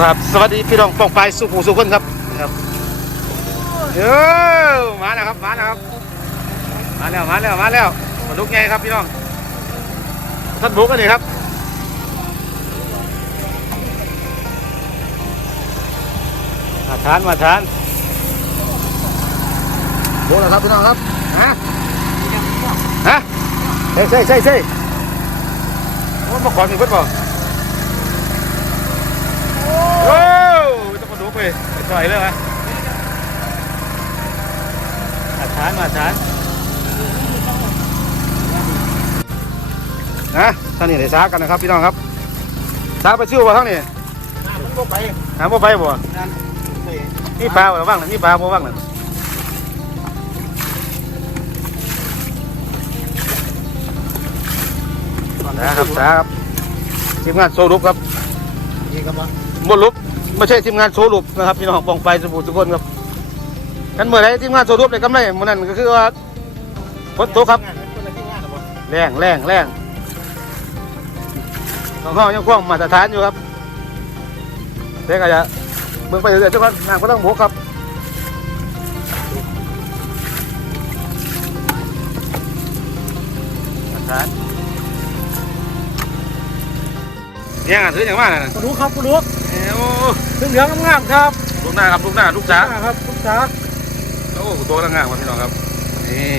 ครับ สวัสดีพี่น้องปองไปสุภูสุคนครับนะครับเออมาแล้วครับมาแล้วครับ มาแล้วมาแล้วมาแล้วมาลุกไงครับพี่น้องท่านบุกกันเลยครับมาทานมาทานบุกแล้วครับพี่น้องครับฮะฮะใช่ใช่ใช่ใช่โอ้มาขอมีเพื่อนเปล่า โอ้ย ต้องมาดูไปไปต่อยเลยวะมาทานมาทานนะท่านนี่ได้ซากันนะครับพี่น้องครับซาไปชิวบ่ทั้งนี่มันก็ไปหาบ่ไปบ่นั่นมีปลาบ่บ้างน่ะมีปลาบ่บ้างน่ะนะครับซาครับทีมงานโซลุปครับนี่ครับว่าบนลุป ไม่ใช่ทีมงานโซลุปนะครับพี่น้องปองไปสมุทรสุคนครับกันเมื่อไหรทีมงานโซลุปเลยกำไรมันนั่นก็คือว่าฝนตกครับงานคนละที่งานหรอวะแรงแรงแรงของเขายังคงมาตรฐานอยู่ครับเด็กอาจจะเบิ่งไปเรื่อยๆทุกคนงานก็ต้องบวกครับมาตรฐานเนี่ยงานถืออย่างมากนะคุณรู้ครับคุณรู้เอ้วถึง เหลืองงามๆครับลูกหน้าครับลูกหน้าลูกจ๋าครับทุกจ้าโอ้ตัวละงามครับพี่น้องครับนี่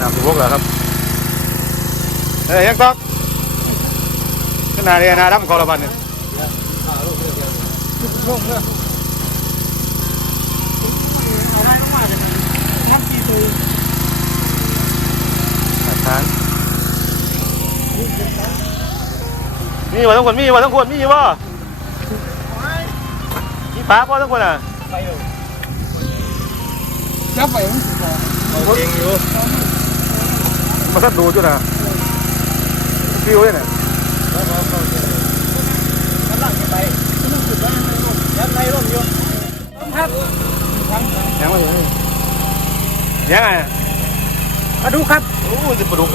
น้ำสุกแล้วครับเฮ้ยยังตอกขนาดนี้นาดำเขาละบันเนี่ยทุกช่วงเลยเอาได้มากๆเลยทำกี่ตัวทานมีวะทั้งคนมีวะทั้งคนมีวะมี ป้าพ่อทุกคนอะไปอยู่นับไปมั้งเอาเองอยู่มาสักดูจุดนะฟิวเลยเนี่ยกำลังจะไปยังจุดแล้วยังไงร่ยู่ต้องพักยังมาเลยยังไงปลาดุกครับโอ้จะปาดูกเ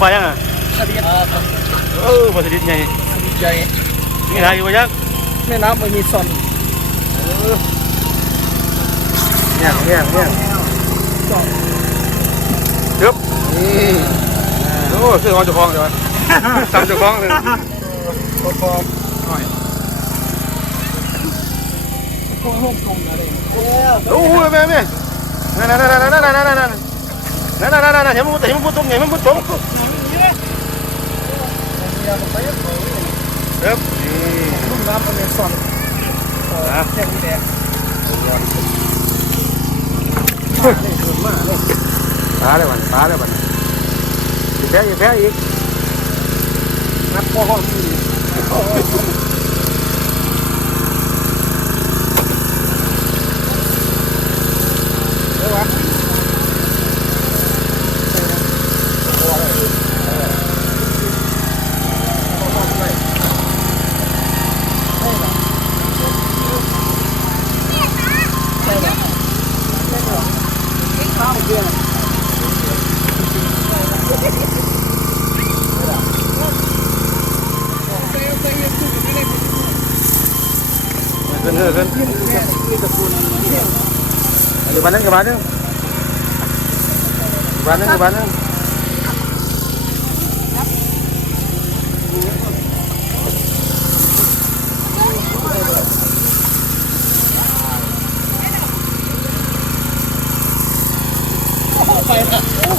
ดี๋ยวโอ้ไปยังอะสวัสดีครับเออปลาสลิดไงดีใจนี่ทายอยู่ไปยังแม่น้ำมันมีซอนเนี่ยเนี่ยเนี่ยเดี๋ยวนี่โอ้ซื้อของเจ้าของเดี๋ยวสั่งเจ้าของเลยพอพอหน่อยพวกห้องตรงอะไรโอ้โหแม่แม่นั่นนั่นนั่นนั่นนั่นนั่นนั่นนั่นนั่นนั่นนั่นเห็นมันเห็นมันตุ้มเห็นมันตุ้ม เดี๋ยวลุ่มน้ำมันเป็นซอนแค่นี้แหละปลาเลยวันปลาเลยวันอีกแพ้อีกแพ้อีกนับพอห้องนี้เดี๋ยววะ Gabanan, gabanan. Gabanan, gabanan.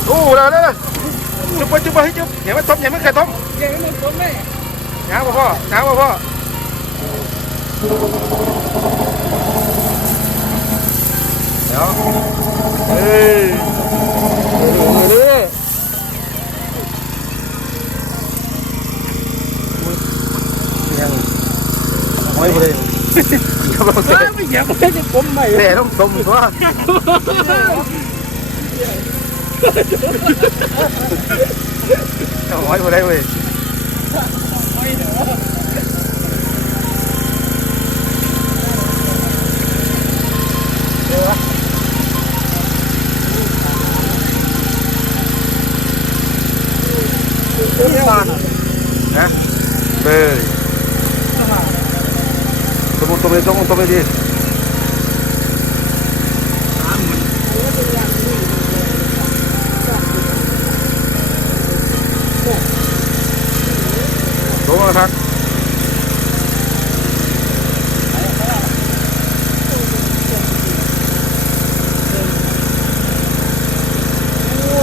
Ồ, đó, đó, đó. Chụp ơi, chụp ơi, chụp. Nhảy mất tôm, nhảy mất khai tôm. Nhảy mất tôm này. Nhá bà phò, nhá bà phò. เร็วเร็วจุ๊บไปจุ๊บไปให้จุ๊บอย่ามาต้มอย่ามาเคยต้มเก่งมันผมแม่หางหางพ่อพ่อเดี๋ยวเฮ้ยเร็วเร็วเร็วยังไม่เลยไม่เลยไม่อยากให้มใหม่แต่ต้องต้มอีกว่าเอาไว้บ่ได้เว้ย นอะนะเลยต้มต้มเลยต้มต้มเลยดิต้มนครับ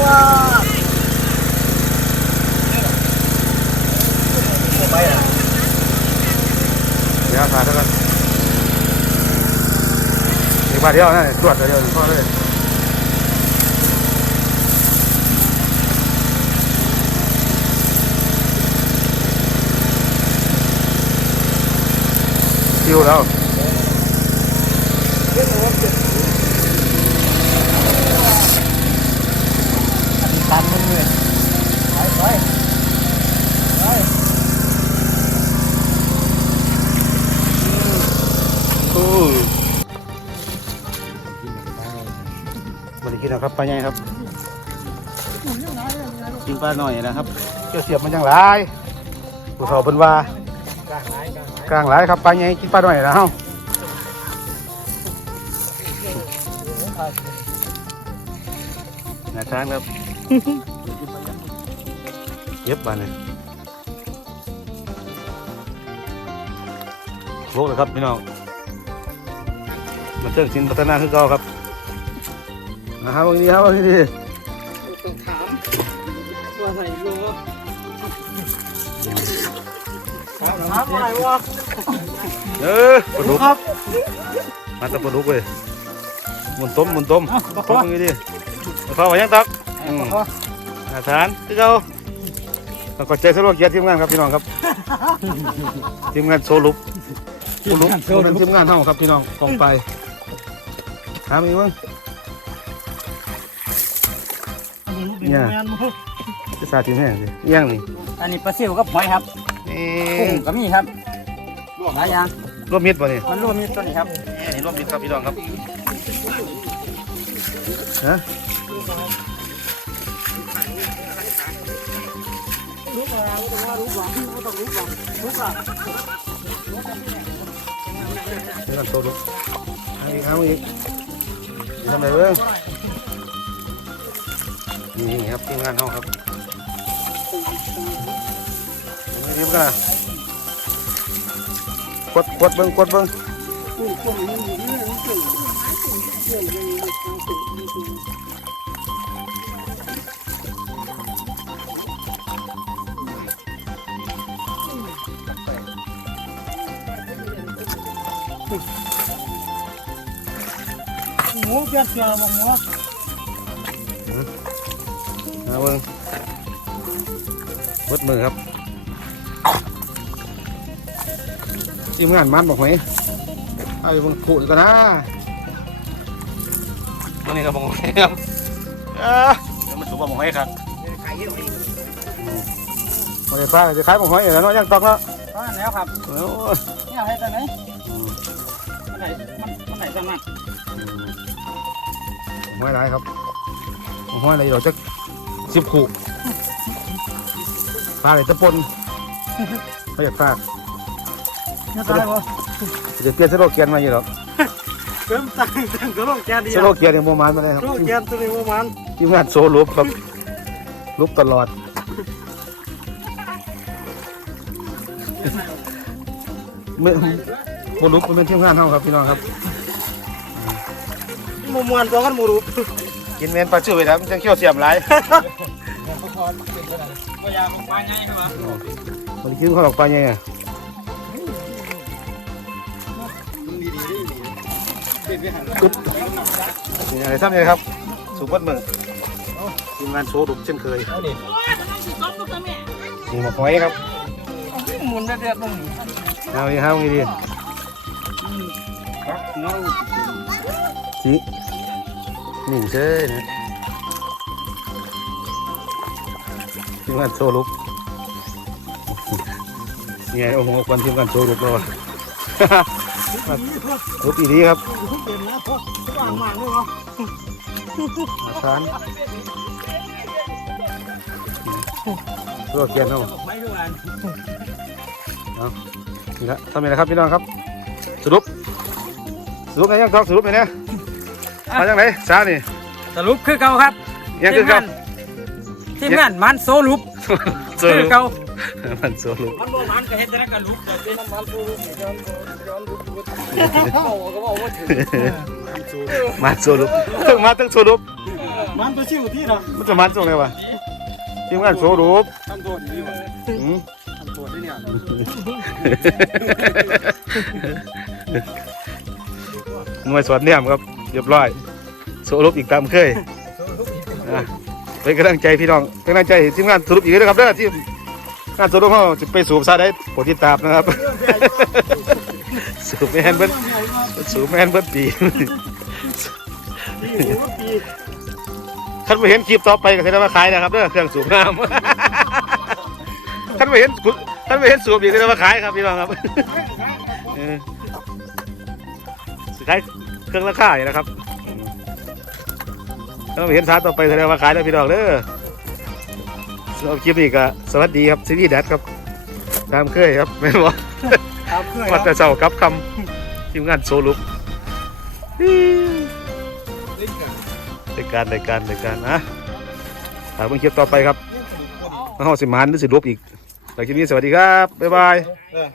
ว้าไปอะ เดี๋ยวขาดแล้วกัน มาเดียวนั่นตรวจเดียวพอเลยคิวแล้ว ครับปลาใหญ่ครับกินปลาหน่อยนะครับเกี่ยวเสียบมันยังหลายผู้เขาเป็นว่ากลางไหนกลางไหนกลางหลายครับปลาใหญ่กินปลาหน่อยนะเฮานาช้างครับเย็บบานเลยโลกเลยครับพี่น้องมันเรื่องสินพัฒนาขึ้นเก่าครับ นะครับบางทีครับบางทีต้องถามว่าใส่โลถามอะไรวะเออปลาดุกครับมาแตะปลาดุกเลยหมุนต้มหมุนต้มต้มบางทีดิเข้ามายังตักอาหารคือเก่าต้องขอใจสโลเกียรติทีมงานครับพี่น้องครับ ทีมงานโซลุปโซลุปเป็นทีมงานเท่าครับพี่น้องกองไปถามอีกมั้ง เนี่ยจะสาธิตให้สิเอี้ยังนี่อันนี้ปลาซิวกับหอยครับนี่กุ้งก็มีครับหลายอย่างรวมมิตรป่ะนี่มันรวมมีตัวนี้ครับนี่รวมมิตรครับพี่น้องครับฮะรู้ว่ารู้ว่ารู้ว่าต้องรู้ว่ารู้ว่าเดี๋ยวกันโซลุปเอาอีกเอาอีกทำไมเบ้าง นี่ครับทีมงานเท่าครับนี่ทีมกันนะกดกดเบิ้งกดเบิ้งหมูเปียกเปียกบอกหมู เอาเบิ้งกดมือครับทีมงานมันบอกไหมไอ้มันขูดกันนะตัวนี้ก็บอกไหมครับเอ้อเดี๋ยวมันถูกบอกไหมครับไข่เยอะนี่มันจะฟ้าจะขายบอกไหมอยู่แล้วเนาะยังตอกเนาะก็นั่นแล้วครับโอ้ยนี่เอาให้ตอนไหนมันไหนมันมันไหนตอนนั้นห้อยไรครับห้อยอะไรเราจะ สิบขู่ปลาอะไรตะปนไม่อยากปลานี่ตายบ่จะเปลี่ยนสโลแกนมาอยู่หรอกเติมตังค์ตังค์ก็ลงแกนเดีสยวโลแกนเนี่ยโมมานมาเลยครับลงแกนตัวนี้ประมาณทีมงานโซลุปครับลุปตลอดเมื่อโมลุปเป็นทีมงานเท่าครับพี่น้องครับมุมมวนตัวกันหมูรู กินเมนปลาชื่อไปแล้วมันจังเขี้ยวเสียมหลายพอพอเป็นอะไรก็ยาลงมาใหญ่ครับมันกินข้าวหลอกปลายังไงมันดีดีดีเป็นไปหันนี่อะไรทำยังไงครับสุกวัดเมืองทีมงานโชว์ดุเช่นเคยเอาดินี่หมกหอยครับหมุนได้เดือดตรงนี้เอาอีกครับอีกดีเงาสิ นิ่งเฉยนะทีมงานโชว์ลุกเนี่ยโอ้โหควันทีมงานโชว์ลุกแล้ววะลุกอีดีครับเต็มนะพวกว่างมากเลยวะมาทานตัวเกียนเอาไม่ทุกวันนี่ละทำยังไงครับพี่น้องครับ สรุป สรุปไหนยังครับสรุปไหนเนี่ย มาจากไหนช้านี่สรุปคือเก่าครับยังคือครับทีมงานมันโซลุปสคืรุอปเก่ามันสรุปมันบ่มันก็เฮ็ดแต่ละกันลุกแต่เป็นน้ำมันโซลุปย้อนย้อนลุกลุกบอกก็บอกว่าถึงมาสรุปเพิ่งมาตั้งสรุปมันตัวชิวที่เรามันจะมันส่งไงวะทีมงานสรุปทำตัวดีวะอืมทำตัวได้เนี่ยหน่วยสวนเนี่ยมครับ เรียบร้อยสรุปอีกตามเคยอะเป็นกำลังใจพี่น้องเป็นกำลังใจทีมงานสรุปอีกด้วยนะครับเด้อทีมงานสรุปเขาจะไปสูบซาได้โปรดติตามนะครับ สูบแมนเบิ้สูบแมนเบิ้ปีท่านไปเห็นคลิปต่อไปก็จะได้มาขายนะครับเด้อเครื่องสูบน้ำท่านไปเห็นท่านไปเห็นสูบอีกก็จะมาขายครับพี่น้องครับเออสุดท้าย เครื่องราคาอยู่นะครับถ้าไปเห็นสารต่อไปแสดงว่าขายได้พี่น้องเด้อสำหรับคลิปนี้ก็สวัสดีครับซีรีส์แดดครับตามเคยครับไม่บอกครับเพื่อนวัดแต่เช้ากับคำทีมงานโซลุกรายการรายการรายการนะถามเพิ่งคลิปต่อไปครับมาห้องสิมานหรือสิลบอีกหลังคลิปนี้สวัสดีครับ บ๊ายบายเออ